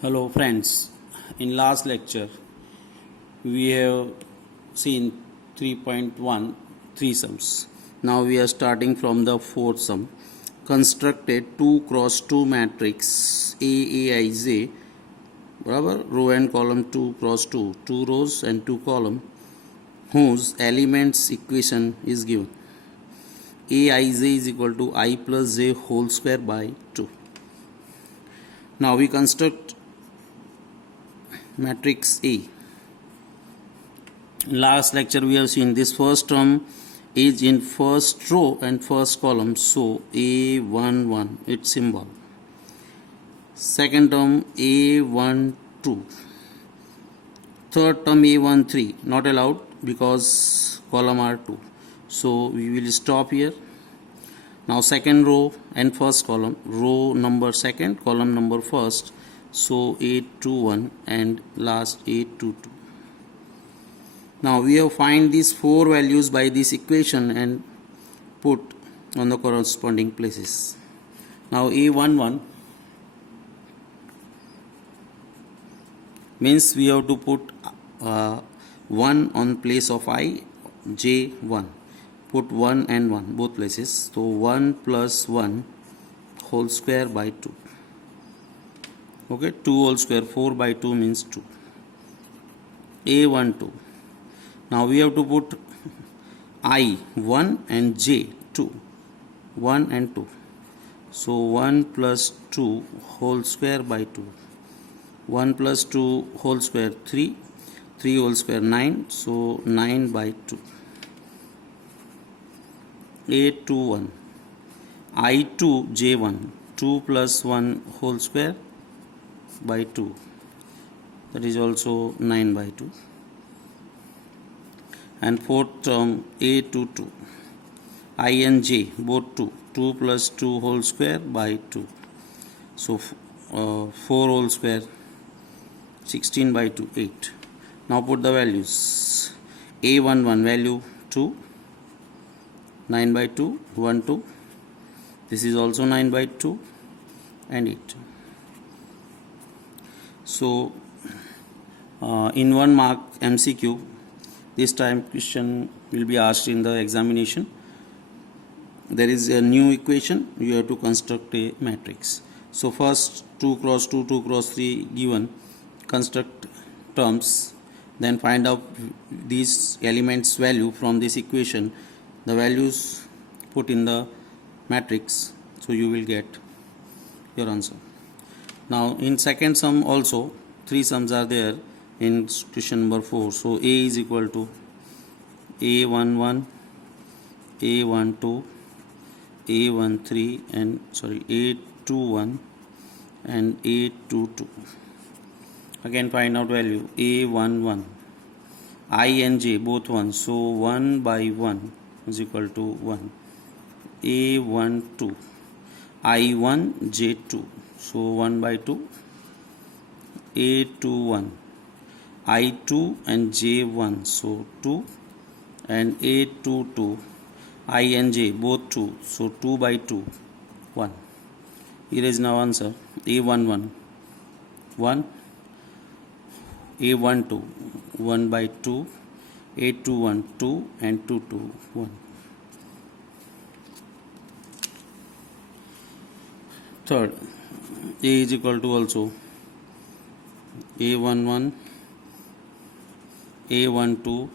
Hello friends, in last lecture we have seen 3.1 three sums. Now we are starting from the fourth sum. Construct a 2 cross 2 matrix AAIJ बराबर row and column 2 cross 2 rows and 2 column whose elements equation is given. Aij is equal to I plus j whole square by 2. Now we construct matrix A. Last lecture we have seen this first term is in first row and first column, so A11 its symbol. Second term A12. Third term A13 not allowed because column are 2. So we will stop here. Now second row and first column, row number second, column number first. So 821 and last 822. Now we have find these four values by this equation and put on the corresponding places. Now A11 means we have to put 1 on place of I, J1. Put 1 and 1 both places. So 1 plus 1 whole square by 2. Okay, 2 whole square, 4 by 2 means 2. A12. Now we have to put I 1 and J 2. 1 and 2. So 1 plus 2 whole square by 2. 1 plus 2 whole square 3. 3 whole square 9. So 9 by 2. A21. I2 J1. 2 plus 1 whole square by 2, that is also 9 by 2. And fourth term A22, I and J both 2, 2 plus 2 whole square by 2, so 4 whole square 16 by 2, 8. Now put the values. A11 value 2, 9 by 2, 1 2, this is also 9 by 2 and 8. So in 1 mark MCQ, this time question will be asked in the examination. There is a new equation, you have to construct a matrix. So first 2 cross 2, 2 cross 3 given, construct terms, then find out these elements value from this equation, the values put in the matrix, so you will get your answer. Now in second sum also 3 sums are there in question number 4. So A is equal to A11, A12, A13 and A21 and A22. Again find out value. A11, I and J both 1, so 1 by 1 is equal to 1. A12, I1 J2, so 1 by 2. A21, I2 and J1, so 2. And A22, I and J both 2, so 2 by 2, 1. Here is now answer. A11, 1. A12, 1 by 2. A21, 2 and 22, 1. Third, A is equal to also A11, A12,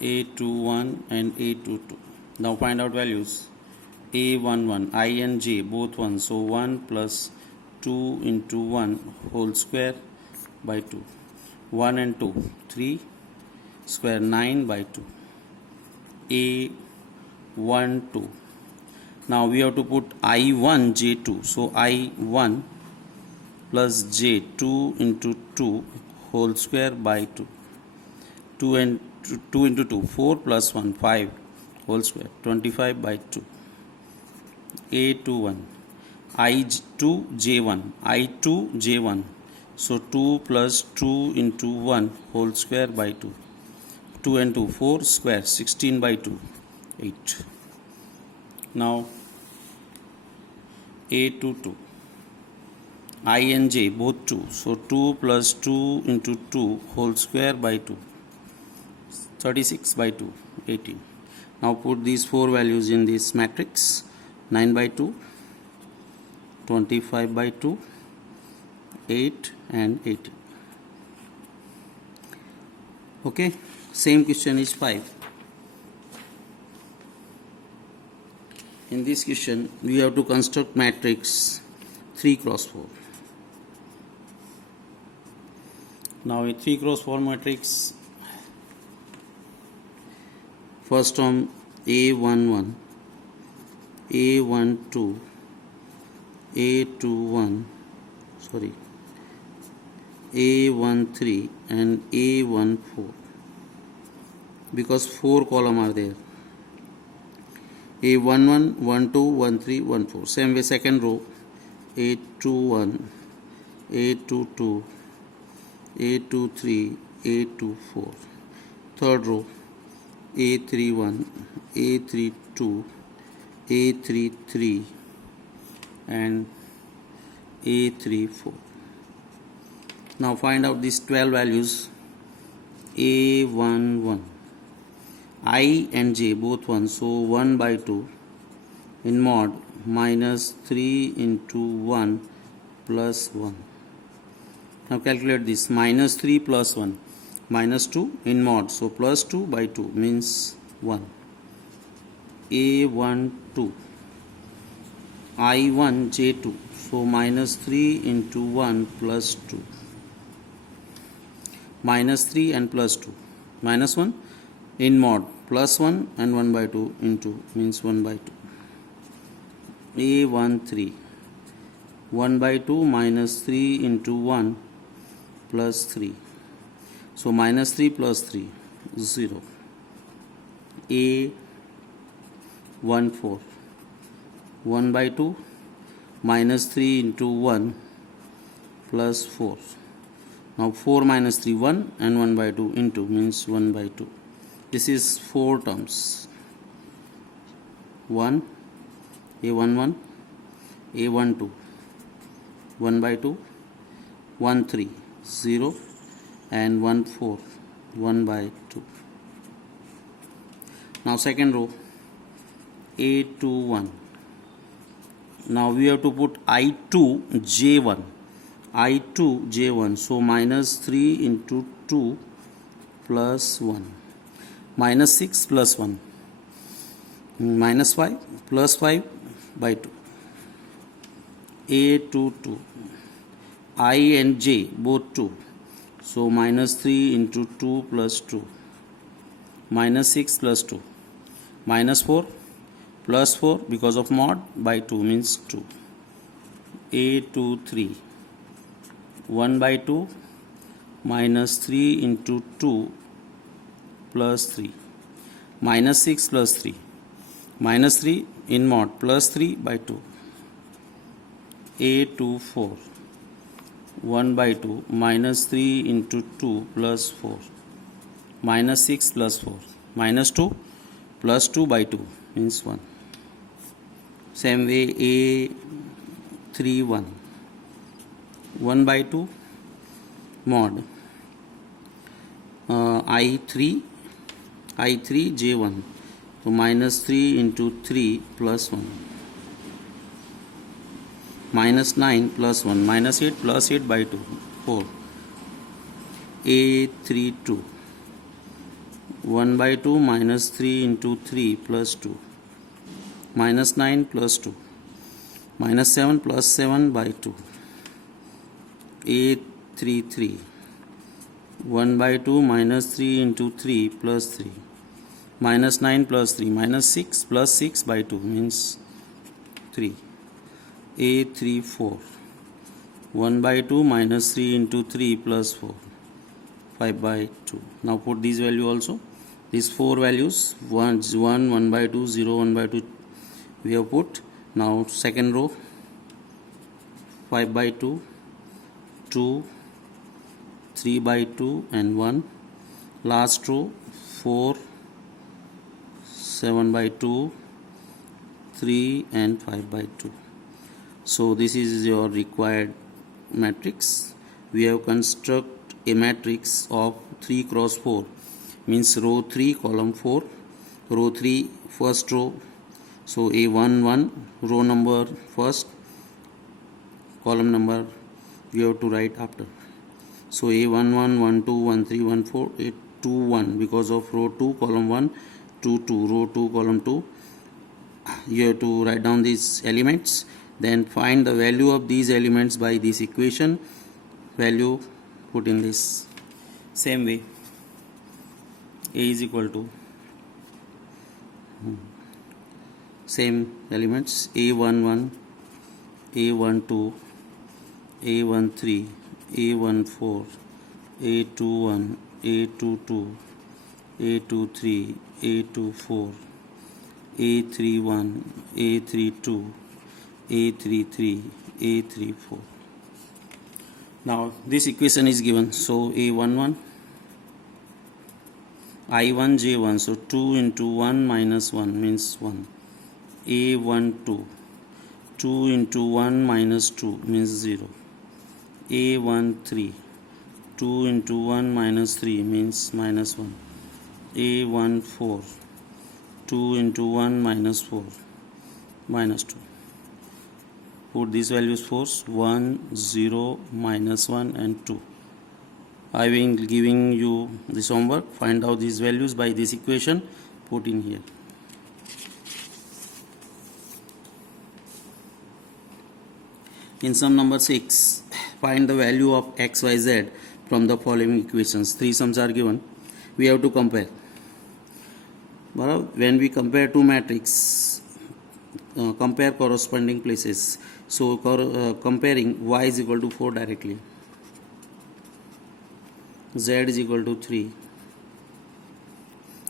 A21 and A22. Now find out values. A11, I and J both 1, so 1 plus 2 into 1 whole square by 2. 1 and 2, 3 square 9 by 2. A12. Now we have to put I1 J2, so I1 plus J2 into 2 whole square by 2. 2 and 2 into 2, 4 plus 1, 5 whole square, 25 by 2. A21, I2 J1, I2 J1, so 2 plus 2 into 1 whole square by 2. 2 and 2, 4 square, 16 by 2, 8. Now A22, I and j both 2. So 2 plus 2 into 2 whole square by 2. 36 by 2, 18. Now put these four values in this matrix. 9 by 2, 25 by 2, 8 and 18. Okay, same question is 5. In this question we have to construct matrix 3 cross 4. Now in 3 cross 4 matrix, first term A11, A12, A21, sorry, A13 and A14, because 4 column are there. A11, 12, 13, 14. Same way second row, A21, A22, A23, A24. Third row, A31, A32, A33 and A34. Now find out these 12 values. A11, I and j both 1, so 1 by 2 in mod minus 3 into 1 plus 1. Now calculate this. Minus 3 plus 1, minus 2 in mod, so plus 2 by 2 means 1. A12, I1 j2, so minus 3 into 1 plus 2. Minus 3 and plus 2, minus 1 in mod, plus 1 and 1 by 2 into means 1 by 2. A13, 1 by 2 minus 3 into 1 plus 3. So minus 3 plus 3, 0. A14, 1 by 2 minus 3 into 1 plus 4. Now 4 minus 3, 1 and 1 by 2 into means 1 by 2. This is 4 terms. 1, A11, A12, 1 by 2, 1 3, 0 and 1 4, 1 by 2. Now second row, A21. Now we have to put I2 J1. I2 J1, so minus 3 into 2 plus 1. Minus 6 plus 1, minus 5 plus 5 by 2. A22, I and j both 2, so minus 3 into 2 plus 2. Minus 6 plus 2, minus 4 plus 4 because of mod by 2 means 2. A23, 1 by 2 minus 3 into 2 plus 3. Minus 6 plus 3, minus 3 in mod, plus 3 by 2. A24, 1 by 2 minus 3 into 2 plus 4. Minus 6 plus 4, minus 2 plus 2 by 2 means 1. Same way A31, 1 by 2 mod I3 J1, so minus 3 into 3 plus 1. Minus 9 plus 1, minus 8 plus 8 by 2, 4. A32, 1 by 2 minus 3 into 3 plus 2. Minus 9 plus 2, minus 7 plus 7 by 2. A33, 1 by 2 minus 3 into 3 plus 3. Minus 9 plus 3, minus 6 plus 6 by 2 means 3. A34, 1 by 2 minus 3 into 3 plus 4, 5 by 2. Now put these value also. These 4 values, 1, 1 by 2, 0, 1 by 2 we have put. Now second row, 5 by 2, 2, 3 by 2 and 1. Last row, 4, 7 by 2, 3 and 5 by 2. So this is your required matrix. We have construct a matrix of 3 cross 4, means row 3 column 4, row 3 first row, so A1 1, row number first, column number we have to write after. So A1 1 1 2 1 3 1 4 8 2 1, because of row 2 column 1 2 2, row 2 column 2. You have to write down these elements, then find the value of these elements by this equation. Value put in this same way. A is equal to same elements, A11, A12, A13, A14, A21, A22, A23, A24, A31, A32, A33, A34. Now this equation is given. So A11, I1 J1, so 2 into 1 minus 1 means 1. A12, 2 into 1 minus 2 means 0. A13, 2 into 1 minus 3 means minus 1. A14, 2 into 1 minus 4 minus 2. Put these values first, 1, 0, minus 1 and 2. I will giving you this homework. Find out these values by this equation, put in here. In sum number 6, find the value of x, y, z from the following equations. 3 sums are given. We have to compare. When we compare two matrices, compare corresponding places. So comparing y is equal to 4 directly, z is equal to 3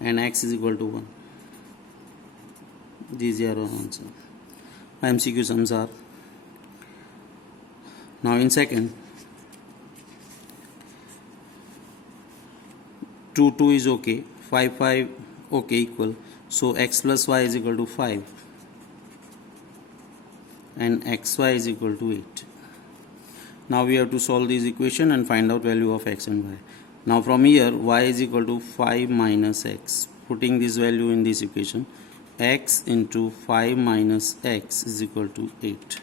and x is equal to 1. These are our answer. MCQ sums are. Now in second, 2 2 is okay, 5 5 okay, equal. So x plus y is equal to 5 and xy is equal to 8. Now we have to solve this equation and find out value of x and y. Now from here, y is equal to 5 minus x. Putting this value in this equation, x into 5 minus x is equal to 8.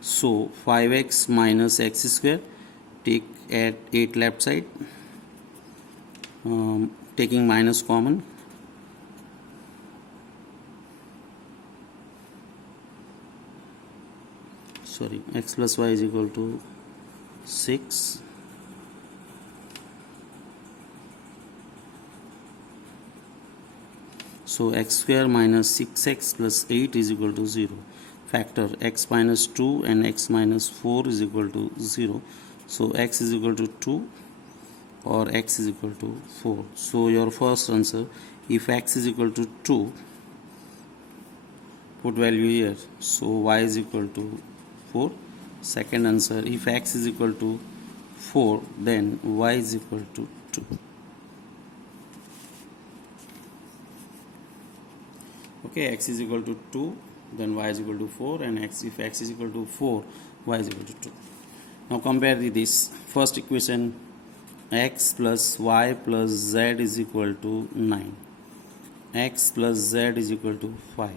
So 5x minus x square, take at 8 left side, taking minus common. Sorry, x plus y is equal to 6. So x square minus 6x plus 8 is equal to 0. Factor x minus 2 and x minus 4 is equal to 0. So x is equal to 2 or x is equal to 4. So your first answer, if x is equal to 2, put value here. So y is equal to 4. Second answer, if x is equal to 4, then y is equal to 2. Okay, x is equal to 2, then y is equal to 4, and if x is equal to 4, y is equal to 2. Now compare this first equation, x plus y plus z is equal to 9, x plus z is equal to 5,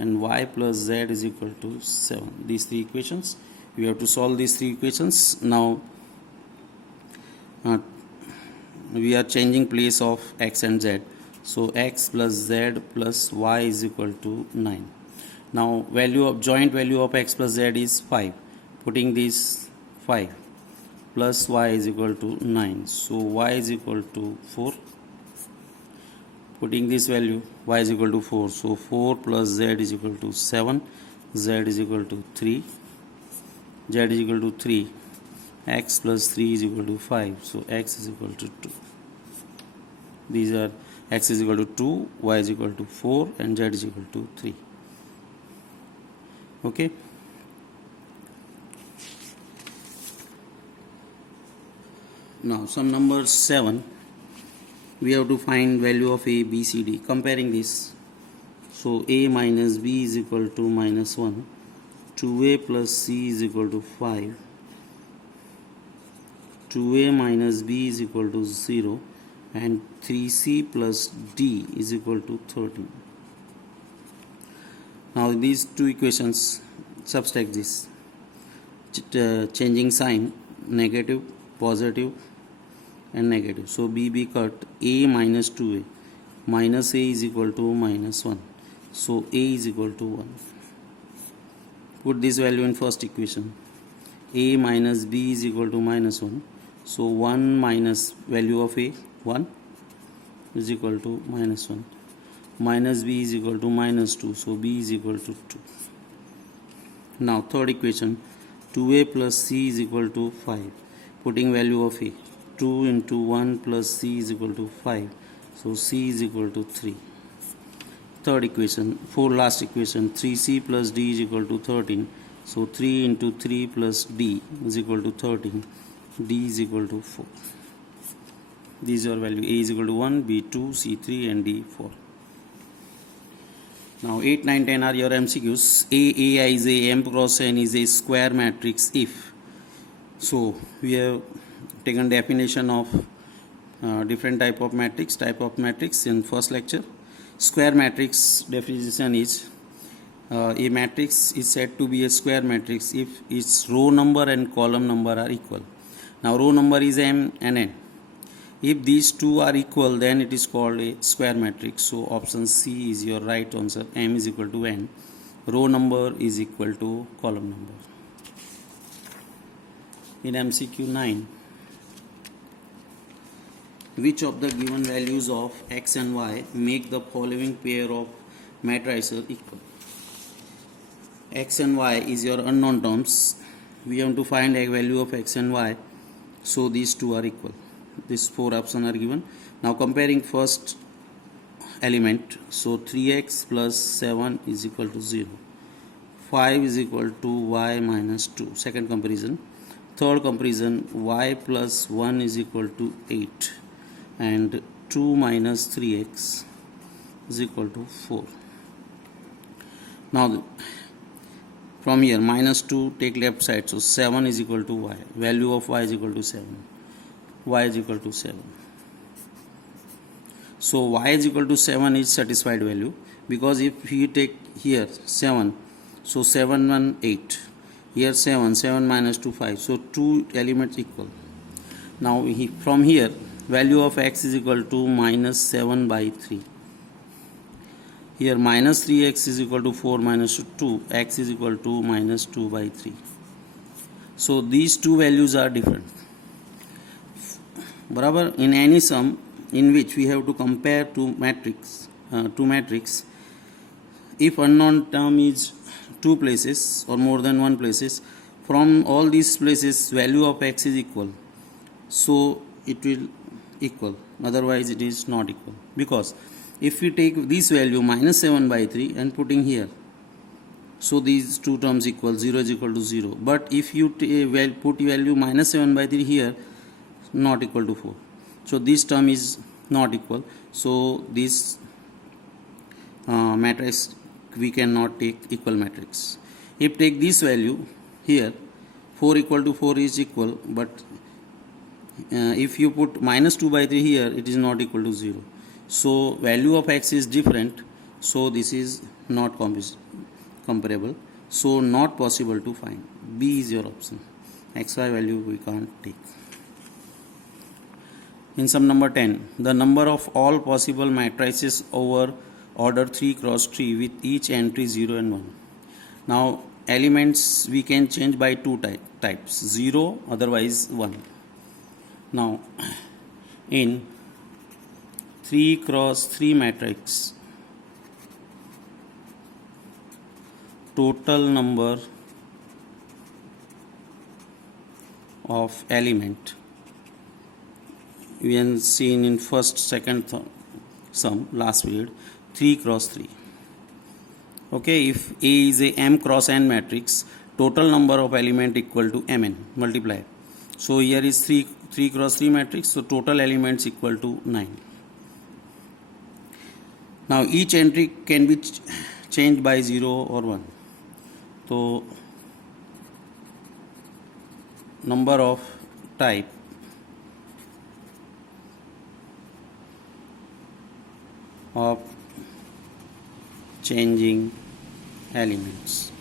and y plus z is equal to 7. These three equations, we have to solve these three equations. Now we are changing place of x and z. So x plus z plus y is equal to 9. Now joint value of x plus z is 5. Putting this 5 plus y is equal to 9. So y is equal to 4. Putting this value, y is equal to 4. So 4 plus z is equal to 7. Z is equal to 3. Z is equal to 3. X plus 3 is equal to 5. So x is equal to 2. These are x is equal to 2, y is equal to 4, and z is equal to 3. Okay. Now sum number 7, we have to find value of a, b, c, d. Comparing this, so a minus b is equal to minus 1, 2a plus c is equal to 5, 2a minus b is equal to 0 and 3c plus d is equal to 13. Now these two equations, subtract this, changing sign, negative, positive and negative. So b cut, a minus 2a minus a is equal to minus 1. So a is equal to 1. Put this value in first equation. A minus b is equal to minus 1. So 1 minus value of a, 1, is equal to minus 1. Minus b is equal to minus 2. So b is equal to 2. Now third equation, 2a plus c is equal to 5. Putting value of a, 2 into 1 plus c is equal to 5. So c is equal to 3. Third equation, last equation, 3c plus d is equal to 13. So 3 into 3 plus d is equal to 13. D is equal to 4. These are value. A is equal to 1, B 2, C 3 and D 4. Now 8, 9, 10 are your MCQs. AI is a M cross N is a square matrix if. So we have taken definition of different type of matrix in first lecture. Square matrix definition is a matrix is said to be a square matrix if its row number and column number are equal. Now row number is M and N. If these two are equal, then it is called a square matrix. So option C is your right answer. M is equal to N. Row number is equal to column number. In MCQ 9, which of the given values of x and y make the following pair of matrices equal? X and y is your unknown terms. We have to find a value of x and y. So these two are equal. These four options are given. Now comparing first element. So 3x plus 7 is equal to 0. 5 is equal to y minus 2. Second comparison. Third comparison, y plus 1 is equal to 8. And 2 minus 3x is equal to 4. Now from here minus 2 take left side, so 7 is equal to y. Value of y is equal to 7. Y is equal to 7. So y is equal to 7 is satisfied value, because if we take here 7, so 7 1 8, here 7 minus 2 5, so two elements equal. Now from here value of x is equal to minus 7 by 3. Here minus 3x is equal to 4 minus 2, x is equal to minus 2 by 3. So these two values are different. Barabar, in any sum in which we have to compare two matrix, if unknown term is two places or more than one places, from all these places value of x is equal, so it will equal, otherwise it is not equal. Because if we take this value minus 7 by 3 and putting here, so these two terms equal, 0 is equal to 0. But if you put value minus 7 by 3 here, not equal to 4. So this term is not equal. So this matrix we cannot take equal matrix. If take this value here, 4 equal to 4 is equal, but if you put minus 2 by 3 here, it is not equal to 0. So value of x is different, so this is not comparable, so not possible to find. B is your option. XY value we can't take. In sum number 10, the number of all possible matrices over order 3 cross 3 with each entry 0 and 1. Now elements we can change by two types, 0 otherwise 1. Now in 3 cross 3 matrix, total number of element we have seen in first, second sum last period, 3 cross 3. Okay, if A is a M cross N matrix, total number of element equal to Mn, multiply. So here is 3 cross 3 matrix, so total elements equal to 9. Now each entry can be changed by 0 or 1. So number of type of changing elements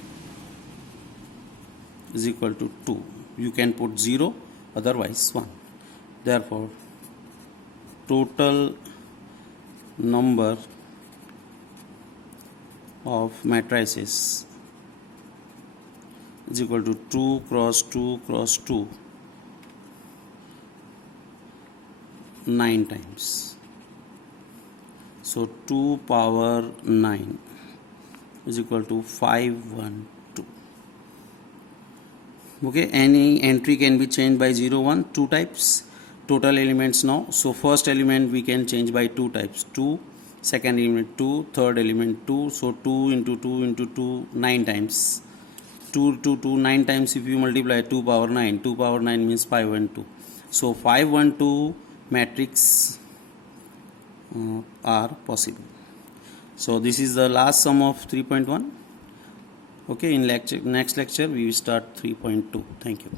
is equal to 2. You can put 0, otherwise 1. Therefore, total number of matrices is equal to 2 cross 2 cross 2 9 times. So 2 power 9 is equal to 512. Okay, any entry can be changed by 0, 1, 2 types. Total elements now. So first element we can change by 2 types. 2, second element 2, third element 2. So 2 into 2 into 2, 9 times. 2 to 2, 9 times. If you multiply 2 power 9, 2 power 9 means 512. So 512 matrix are possible. So this is the last sum of 3.1. Okay, in next lecture we will start 3.2. Thank you.